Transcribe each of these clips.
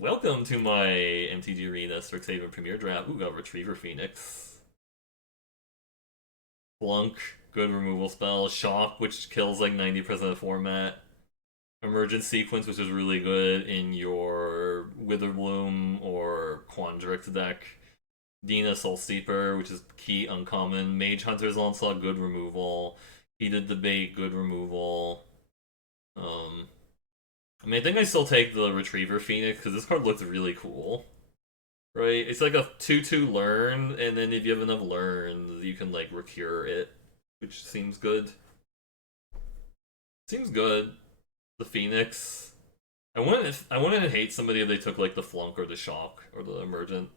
Welcome to my MTG Arena Strixhaven Premier Draft. Ooh, got Retriever Phoenix. Flunk, good removal spell. Shock, which kills like 90% of the format. Emergent Sequence, which is really good in your Witherbloom or Quandrix deck. Dina Soul Steeper, which is key uncommon. Mage Hunter's Onslaught, good removal. Heated Debate, good removal. Um, I think I still take the Retriever Phoenix because this card looks really cool. Right? It's like a 2-2 learn, and then if you have enough learns, you can like recure it, which seems good. Seems good. The Phoenix. I wouldn't hate somebody if they took like the Flunk or the Shock or the Emergent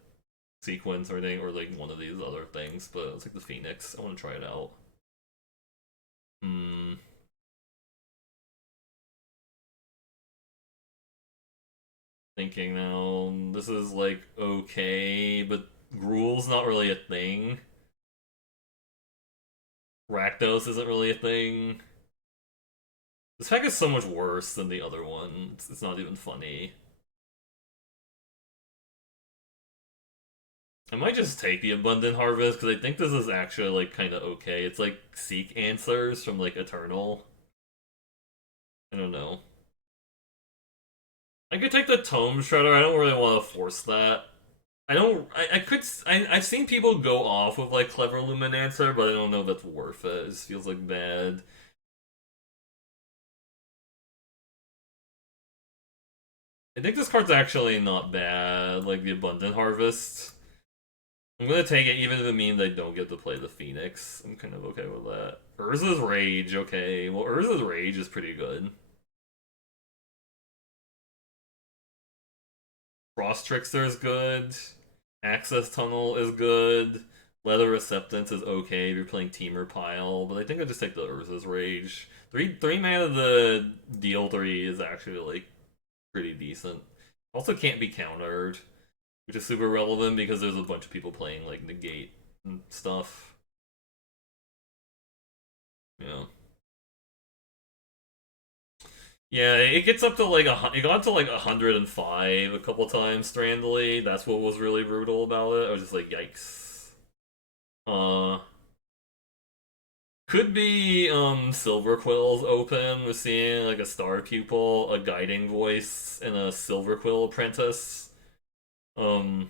Sequence or anything, or like one of these other things, but it's like the Phoenix. I want to try it out. Hmm. Thinking now, this is like okay, but Gruul's not really a thing. Rakdos isn't really a thing. This pack is so much worse than the other one. It's not even funny. I might just take the Abundant Harvest because I think this is actually like kind of okay. It's like Seek Answers from like Eternal. I don't know. I could take the Tome Shredder. I don't really want to force that. I don't. I could. I've seen people go off with like Clever Luminancer, but I don't know if that's worth it. It just feels like bad. I think this card's actually not bad. Like the Abundant Harvest. I'm gonna take it even if it means I don't get to play the Phoenix. I'm kind of okay with that. Urza's Rage, okay. Well, Urza's Rage is pretty good. Frost Trickster is good. Access Tunnel is good. Leather Acceptance is okay if you're playing Teamer Pile, but I think I'll just take the Urza's Rage. Three mana of the deal three is actually like pretty decent. Also can't be countered, which is super relevant because there's a bunch of people playing like Negate and stuff. Yeah. Yeah, it gets up to like it got up to like 105 a couple times strandly. That's what was really brutal about it. I was just like, yikes. Uh, could be Silver Quill's open with seeing like a Star Pupil, a Guiding Voice, and a Silver Quill Apprentice. Um,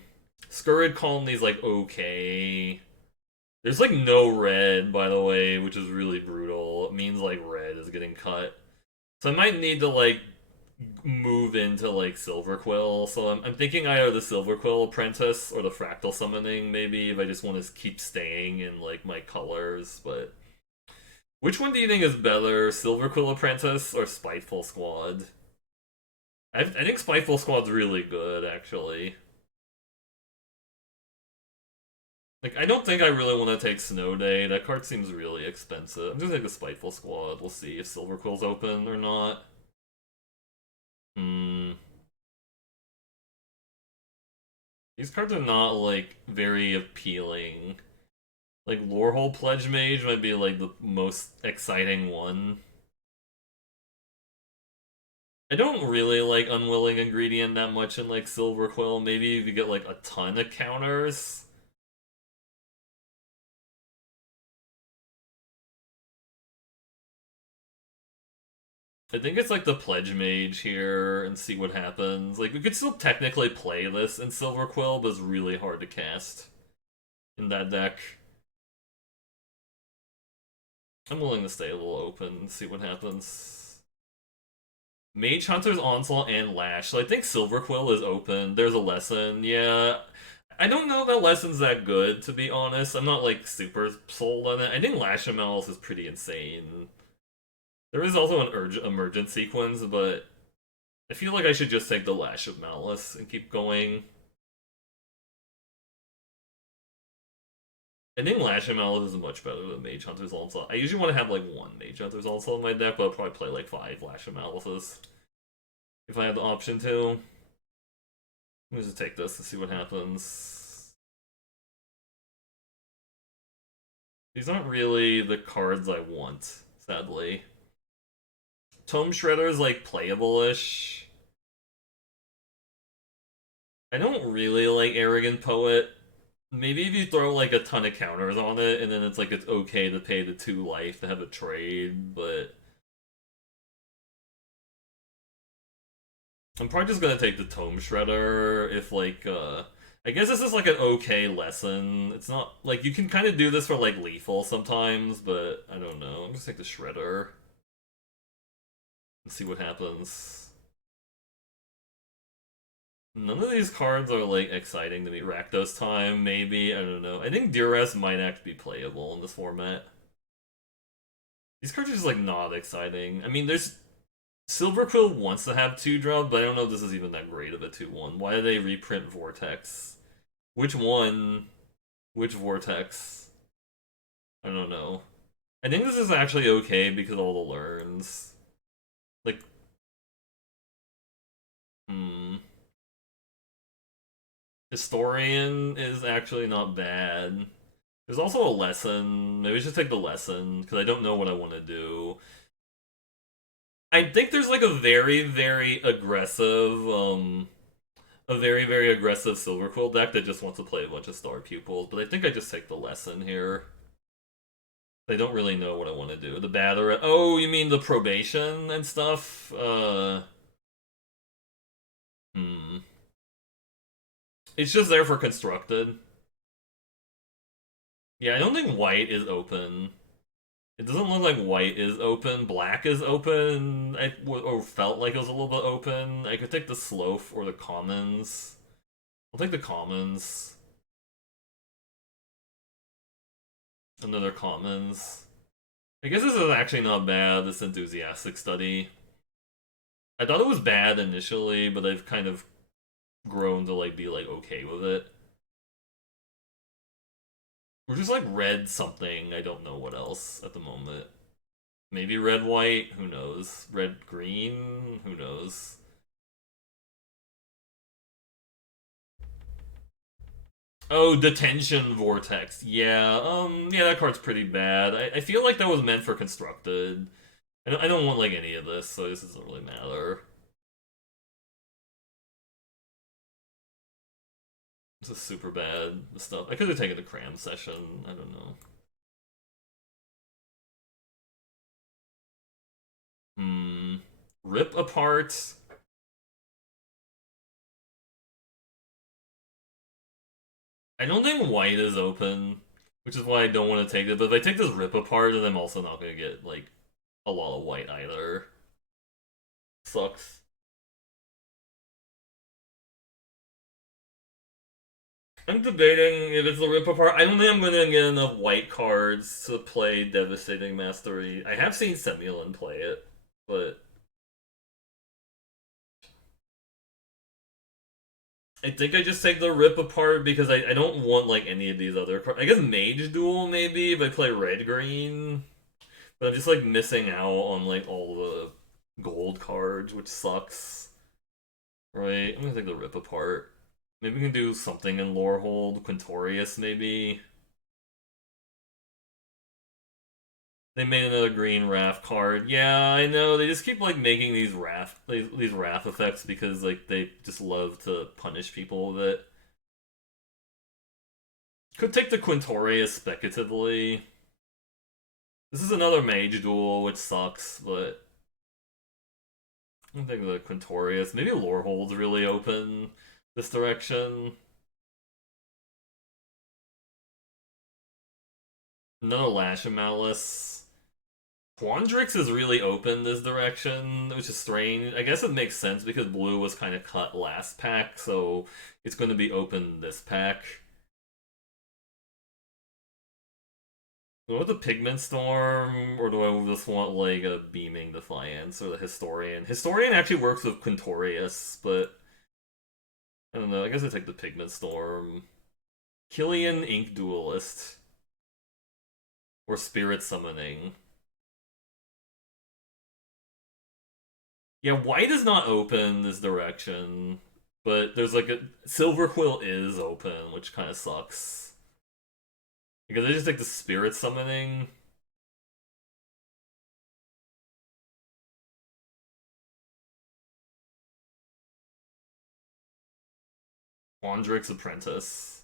Scurrid Colony's like okay. There's like no red, by the way, which is really brutal. It means like red is getting cut. So I might need to like move into like Silver Quill. So I'm thinking either the Silver Quill Apprentice or the Fractal Summoning, maybe, if I just want to keep staying in like my colors. But which one do you think is better, Silver Quill Apprentice or Spiteful Squad? I think Spiteful Squad's really good, actually. Like, I don't think I really want to take Snow Day. That card seems really expensive. I'm just gonna take the Spiteful Squad. We'll see if Silver Quill's open or not. Hmm. These cards are not, like, very appealing. Like, Lorehold Pledge Mage might be, like, the most exciting one. I don't really like Unwilling Ingredient that much in, like, Silver Quill. Maybe if you get, like, a ton of counters. I think it's, like, the Pledge Mage here and see what happens. Like, we could still technically play this in Silver Quill, but it's really hard to cast in that deck. I'm willing to stay a little open and see what happens. Mage Hunter's Onslaught and Lash. So I think Silver Quill is open. There's a lesson. Yeah. I don't know that lesson's that good, to be honest. I'm not like super sold on it. I think Lash of Malice is pretty insane. There is also an emergent sequence, but I feel like I should just take the Lash of Malice and keep going. I think Lash of Malice is much better than Mage Hunter's Onslaught. I usually want to have like one Mage Hunter's Onslaught in my deck, but I'll probably play like 5 Lash of Malices if I have the option to. Let me just take this and see what happens. These aren't really the cards I want, sadly. Tome Shredder is like playable-ish. I don't really like Arrogant Poet. Maybe if you throw like a ton of counters on it, and then it's like it's okay to pay the 2 life to have a trade, but I'm probably just gonna take the Tome Shredder if like I guess this is like an okay lesson. It's not like you can kind of do this for like lethal sometimes, but I don't know. I'm just take the Shredder and see what happens. None of these cards are like exciting to me. Rakdos time, maybe. I don't know. I think Duress might actually be playable in this format. These cards are just like not exciting. I mean, there's Silverquill wants to have 2-drop, but I don't know if this is even that great of a 2-1. Why did they reprint Vortex? Which one? Which Vortex? I don't know. I think this is actually okay because all the learns. Like, hmm. Historian is actually not bad. There's also a lesson. Maybe we should take the lesson because I don't know what I want to do. I think there's like a very, very aggressive Silver Quill deck that just wants to play a bunch of Star Pupils, but I think I just take the lesson here. I don't really know what I want to do. The batter. Oh, you mean the probation and stuff? Hmm. It's just there for constructed. Yeah, I don't think white is open. It doesn't look like white is open. Black is open. Or felt like it was a little bit open. I could take the Sloth or the commons. I'll take the commons. Another commons. I guess this is actually not bad, this enthusiastic study. I thought it was bad initially, but I've kind of grown to like be like okay with it. We're just like red something. I don't know what else at the moment. Maybe red white. Who knows? Red green. Who knows? Oh, detention vortex. Yeah. Yeah, that card's pretty bad. I feel like that was meant for constructed. I don't want like any of this, so this doesn't really matter. This is super bad stuff. I could have taken the cram session. I don't know. Hmm. Rip apart. I don't think white is open, which is why I don't want to take it. But if I take this rip apart, then I'm also not gonna get like a lot of white either. Sucks. I'm debating if it's the rip apart. I don't think I'm gonna get enough white cards to play Devastating Mastery. I have seen Semulin play it, but I think I just take the rip apart because I don't want like any of these other cards. I guess Mage Duel maybe if I play red green, but I'm just like missing out on like all the gold cards, which sucks. Right, I'm gonna take the rip apart. Maybe we can do something in Lorehold, Quintorius maybe. They made another green Wrath card. Yeah, I know. They just keep like making these Wrath effects because like they just love to punish people with it. Could take the Quintorius speculatively. This is another Mage Duel, which sucks, but I don't think the Quintorius. Maybe Lorehold's really open this direction. Another Lash of Malice. Quandrix is really open this direction, which is strange. I guess it makes sense because blue was kind of cut last pack, so it's going to be open this pack. Do I want the Pigment Storm, or do I just want like a Beaming Defiance or the Historian? Historian actually works with Quintorius, but I don't know. I guess I take the Pigment Storm. Killian Ink Duelist or Spirit Summoning. Yeah, white is not open this direction, but there's like a Silver Quill is open, which kind of sucks. Because I just take the Spirit Summoning. Quandrix Apprentice.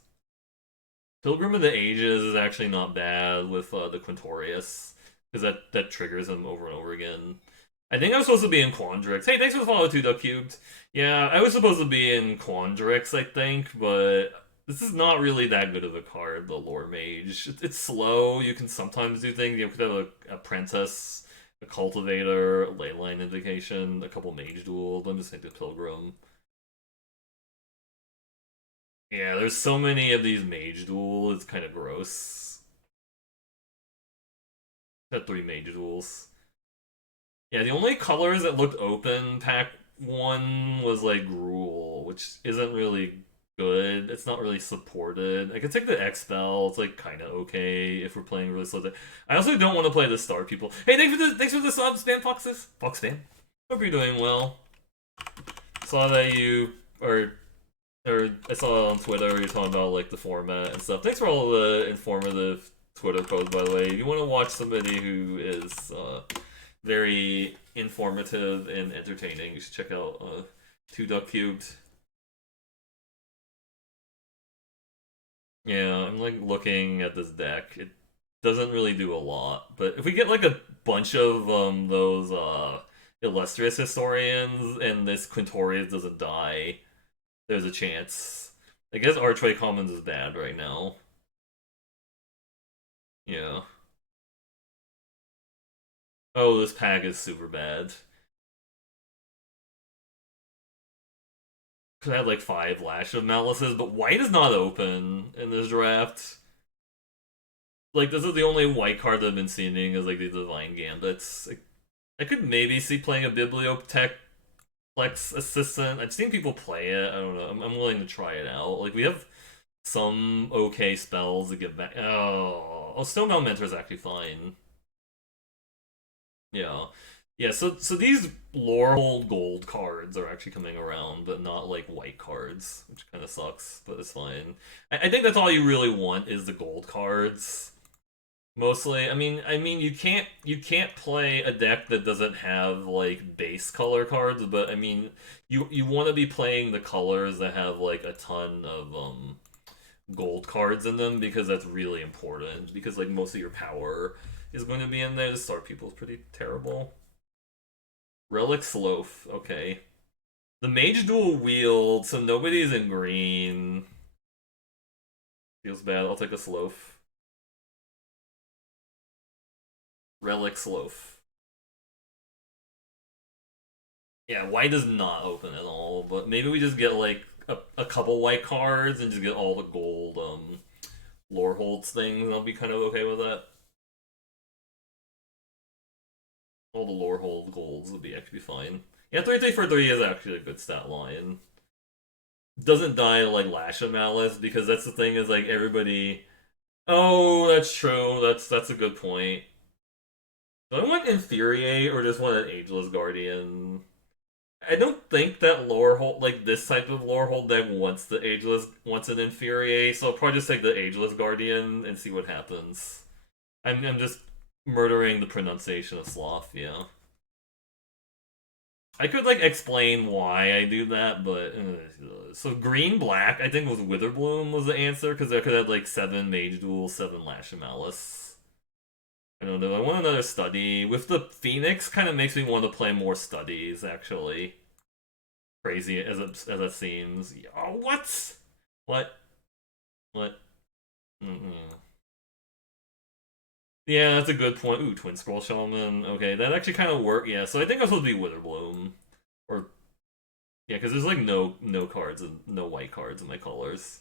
Pilgrim of the Ages is actually not bad with the Quintorius, because that triggers him over and over again. I think I was supposed to be in Quandrix. Hey, thanks for the follow, 2 Duck Cubed. Yeah, I was supposed to be in Quandrix, I think, but this is not really that good of a card, the Lore Mage. It's slow, you can sometimes do things. You could have a Apprentice, a Cultivator, a Leyline Invocation, a couple Mage Duels. I'm just thinking Pilgrim. Yeah, there's so many of these Mage Duels, it's kind of gross. Had 3 Mage Duels. Yeah, the only colors that looked open pack 1 was like Gruul, which isn't really good. It's not really supported. I could take the Expel. It's like kind of okay if we're playing really slow. I also don't want to play the Star People. Hey, thanks for the sub, Spam Foxes. Fox Spam. Hope you're doing well. Saw that you or I saw on Twitter you're talking about like the format and stuff. Thanks for all the informative Twitter posts, by the way. If you want to watch somebody who is very informative and entertaining, you should check out 2 Duck Cubed. Yeah, I'm like looking at this deck. It doesn't really do a lot, but if we get like a bunch of those illustrious historians and this Quintorius doesn't die, there's a chance. I guess Archway Commons is bad right now. Yeah. Oh, this pack is super bad. Could have like 5 Lash of Malices, but white is not open in this draft. Like, this is the only white card that I've been seeing is like the Divine Gambits. I could maybe see playing a Bibliotech Flex Assistant. I've seen people play it. I don't know. I'm willing to try it out. Like, we have some okay spells to get back. Oh, Stonebound Mentor is actually fine. Yeah. Yeah, so these Lorehold gold cards are actually coming around, but not like white cards, which kind of sucks, but it's fine. I think that's all you really want is the gold cards. Mostly, I mean, you can't play a deck that doesn't have like base color cards, but I mean, you want to be playing the colors that have like a ton of gold cards in them because that's really important. Because like most of your power is going to be in there. The Star People is pretty terrible. Relic Sloth, okay. The Mage Duel Wield, so nobody's in green. Feels bad. I'll take a Sloth. Relic Sloth. Yeah, white is not open at all, but maybe we just get like a couple white cards and just get all the gold Loreholds things, and I'll be kind of okay with that. All the Lorehold golds would be actually fine. Yeah, 3 for 3 is actually a good stat line. Doesn't die like Lash of Malice because that's the thing is like everybody. Oh, that's true. That's a good point. Do I want Infuriate or just want an Ageless Guardian? I don't think that Lorehold, like this type of Lorehold deck, wants an Infuriate, so I'll probably just take the Ageless Guardian and see what happens. I'm just murdering the pronunciation of Sloth, yeah. I could like explain why I do that, but so green black I think was Witherbloom was the answer because I could have like 7 Mage Duel, 7 Lash of Malice. I don't know. I want another study with the Phoenix. Kind of makes me want to play more studies. Actually, crazy as it seems. Oh, what? What? What? Mm-mm. Yeah, that's a good point. Ooh, Twin Scroll Shaman. Okay, that actually kind of worked. Yeah, so I think I'm supposed to be Witherbloom, or yeah, because there's like no cards and no white cards in my colors.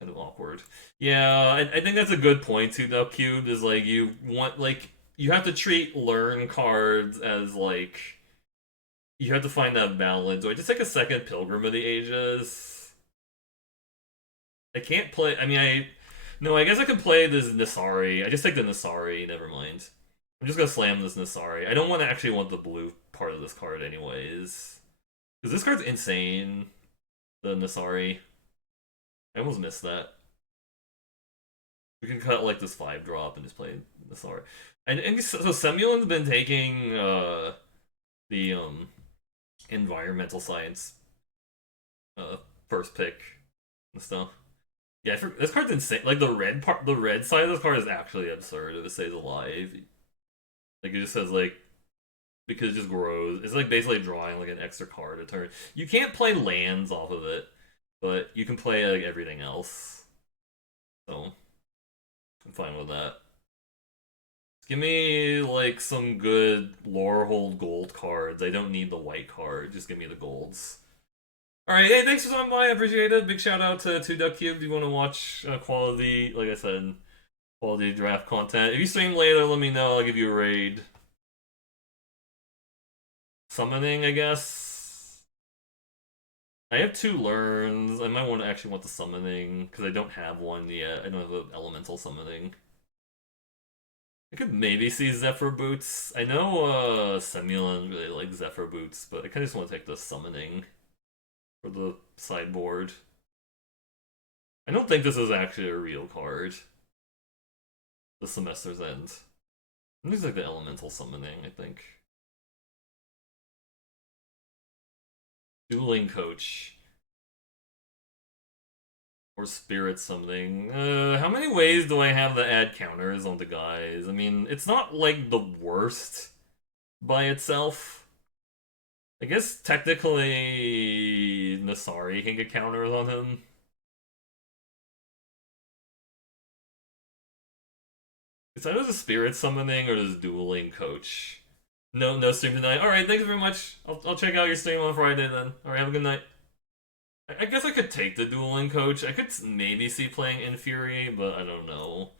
Kind of awkward. Yeah, I think that's a good point too. Now, Cube is like you have to treat learn cards as like you have to find that balance. Do I just take a second Pilgrim of the Ages? I can't play. I mean, no. I guess I can play this Nassari. I just take the Nassari. Never mind. I'm just gonna slam this Nassari. I don't want to actually want the blue part of this card anyways, because this card's insane. The Nassari. I almost missed that. We can cut like this 5 drop and just play Nassari. And so Semulin's been taking the environmental science uh first pick and stuff. Yeah, this card's insane. Like the red side of this card is actually absurd if it stays alive. Like it just says like because it just grows. It's like basically drawing like an extra card a turn. You can't play lands off of it, but you can play like everything else. So I'm fine with that. Give me like some good Lorehold gold cards. I don't need the white card. Just give me the golds. All right, hey, thanks for stopping by. I appreciate it. Big shout out to Duck Cube. Do you want to watch quality, like I said, quality draft content? If you stream later, let me know. I'll give you a raid. Summoning, I guess. I have two learns. I might want to actually want the summoning because I don't have one yet. I don't have an elemental summoning. I could maybe see Zephyr Boots. I know Semulon really like Zephyr Boots, but I kind of just want to take the summoning for the sideboard. I don't think this is actually a real card. The Semester's End. I think it's like the elemental summoning, I think. Dueling Coach. Or Spirit Summoning. How many ways do I have to add counters onto guys? I mean, it's not like the worst by itself. I guess technically Nassari can get counters on him. It's either the Spirit Summoning or this Dueling Coach. No, no stream tonight. Alright, thanks very much. I'll check out your stream on Friday then. Alright, have a good night. I guess I could take the Dueling Coach. I could maybe see playing Infuri, but I don't know.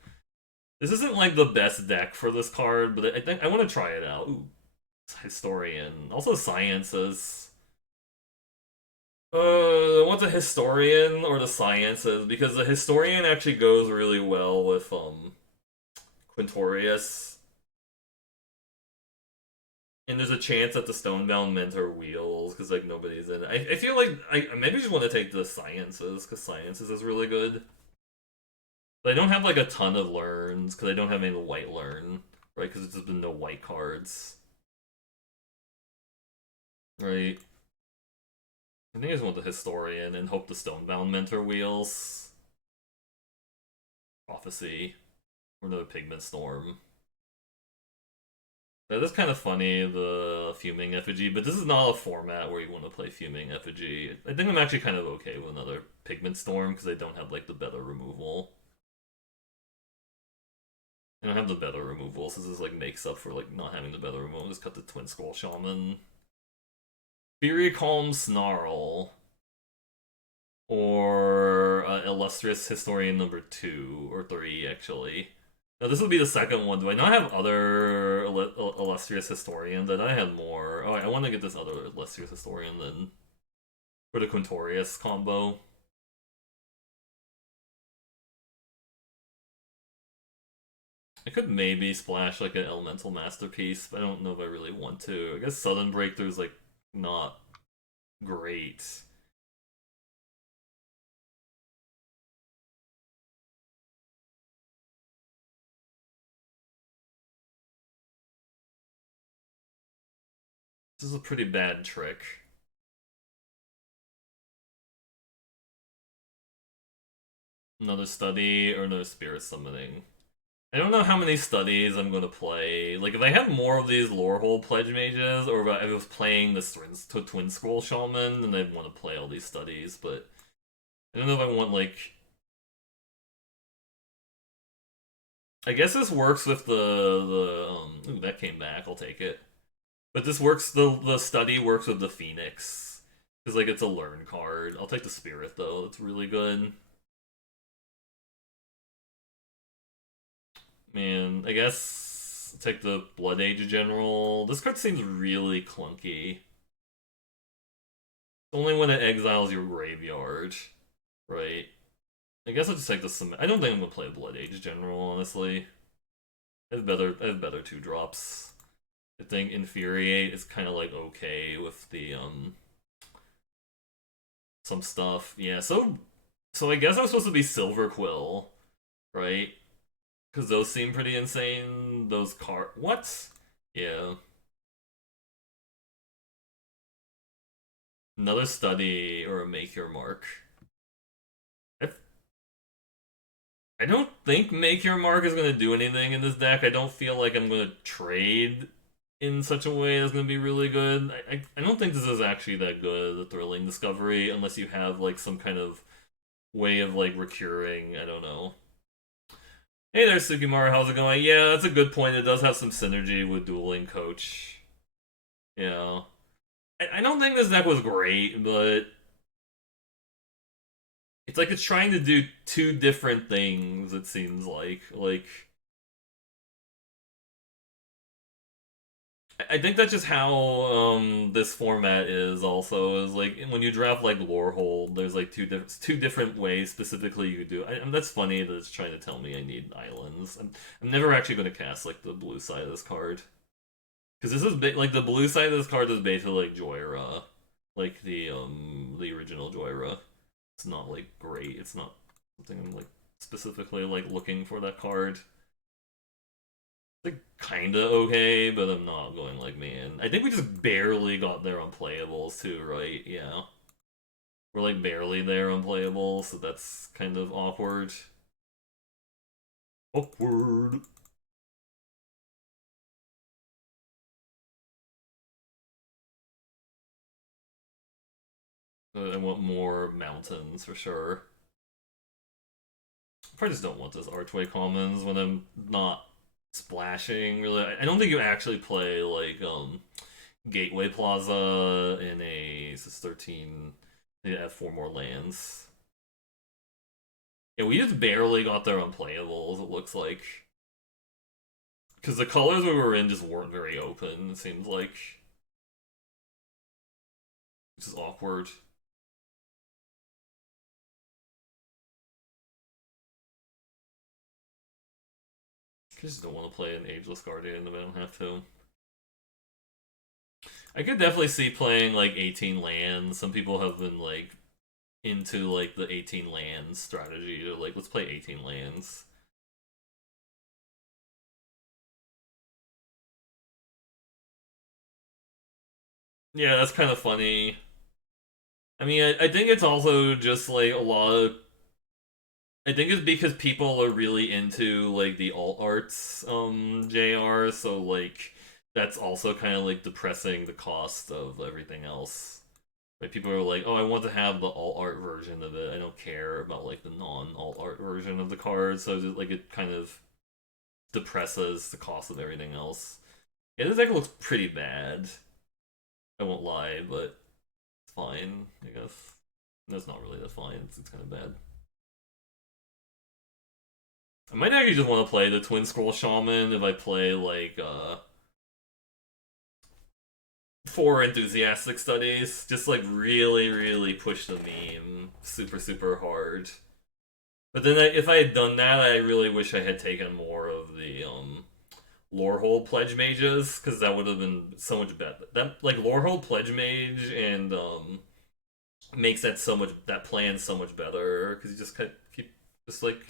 This isn't like the best deck for this card, but I think I want to try it out. Ooh, Historian. Also Sciences. What's a Historian or the Sciences? Because the Historian actually goes really well with Quintorius. And there's a chance that the Stonebound Mentor wheels because like nobody's in it. I feel like I maybe just want to take the Sciences because Sciences is really good. But I don't have like a ton of learns because I don't have any white learn, right? Because there's been no white cards, right? I think I just want the Historian and hope the Stonebound Mentor wheels. Prophecy or another Pigment Storm. That is kind of funny, the Fuming Effigy, but this is not a format where you want to play Fuming Effigy. I think I'm actually kind of okay with another Pigment Storm because I don't have like the better removal. I don't have the better removal, so this like makes up for like not having the better removal. Just cut the Twin Scroll Shaman. Fury Calm Snarl. Or Illustrious Historian number 2 or 3, actually. Now, this would be the second one. Do I not have other Illustrious Historians? I had more. Oh, I want to get this other Illustrious Historian then. For the Quintorius combo. I could maybe splash like an Elemental Masterpiece, but I don't know if I really want to. I guess Sudden Breakthrough is like not great. This is a pretty bad trick. Another study or another spirit summoning. I don't know how many studies I'm gonna play. Like, if I had more of these Lorehold Pledge Mages, or if I was playing the Twin Scroll Shaman, then I'd want to play all these studies, but I don't know if I want, like... I guess this works with ooh, that came back, I'll take it. But this works, the study works with the Phoenix. Because, like, it's a learn card. I'll take the Spirit, though. It's really good. Man, I guess take the Blood Age General. This card seems really clunky. Only when it exiles your graveyard, right? I guess I'll just take the I don't think I'm gonna play Blood Age General, honestly. I have better 2-drops. I think Infuriate is kind of like okay with the some stuff. Yeah, so I guess I'm supposed to be Silver Quill, right? Because those seem pretty insane. Those what? Yeah. Another study or a make your mark. I don't think Make Your Mark is going to do anything in this deck. I don't feel like I'm going to trade in such a way that's going to be really good. I don't think this is actually that good, the Thrilling Discovery, unless you have like some kind of way of like recurring. I don't know. Hey there, Sukimaru. How's it going? Yeah, that's a good point. It does have some synergy with Dueling Coach. Yeah. I don't think this deck was great, but it's like it's trying to do two different things, it seems like. I think that's just how this format is. Also, is like when you draft like Lorehold, there's like two different ways specifically you could do. And that's funny that it's trying to tell me I need islands. I'm never actually going to cast like the blue side of this card because this is like the blue side of this card is basically like Joyra, like the original Joyra. It's not like great. It's not something I'm like specifically like looking for that card. Like kinda okay, but I'm not going like, man. I think we just barely got there on playables too, right? Yeah. We're like barely there on playables, so that's kind of awkward. Awkward. I want more mountains for sure. I probably just don't want those Archway Commons when I'm not splashing, really. I don't think you actually play like Gateway Plaza in a this is 13. They have 4 more lands. Yeah, we just barely got there on playables, it looks like. Because the colors we were in just weren't very open, it seems like. Which is awkward. I just don't want to play an Ageless Guardian if I don't have to. I could definitely see playing like 18 lands. Some people have been like into like the 18 lands strategy. They're like, let's play 18 lands. Yeah, that's kind of funny. I mean, I think it's also just like a lot of. I think it's because people are really into like the alt arts JR, so like that's also kind of like depressing the cost of everything else. Like people are like, oh, I want to have the alt art version of it. I don't care about like the non alt art version of the card. So just, like it kind of depresses the cost of everything else. Yeah, this deck looks pretty bad. I won't lie, but it's fine. I guess that's not really that fine. It's kind of bad. I might actually just want to play the Twin Scroll Shaman if I play like 4 enthusiastic studies. Just like really, really push the meme super, super hard. But then if I had done that, I really wish I had taken more of the Lorehold Pledge Mages because that would have been so much better. That like Lorehold Pledge Mage and makes that plan so much better because you just keep just like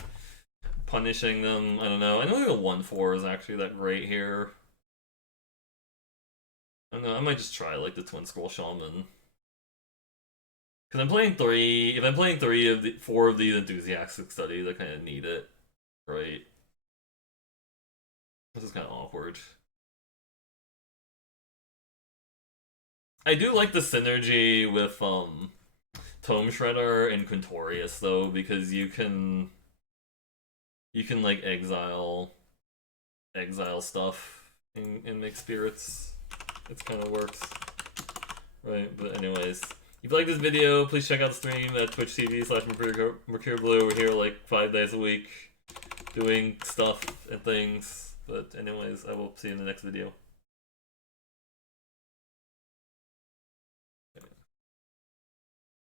punishing them. I don't know. I don't think the 1/4 is actually that great here. I don't know. I might just try like the Twin Scroll Shaman. Because I'm playing 3. If I'm playing 4 of these enthusiastic studies, I kind of need it, right? This is kind of awkward. I do like the synergy with Tome Shredder and Quintorius though, because you can like exile stuff and make spirits. It kind of works. Right, but anyways. If you like this video, please check out the stream at Twitch TV/MercurioBlue. We're here like 5 days a week doing stuff and things. But anyways, I will see you in the next video.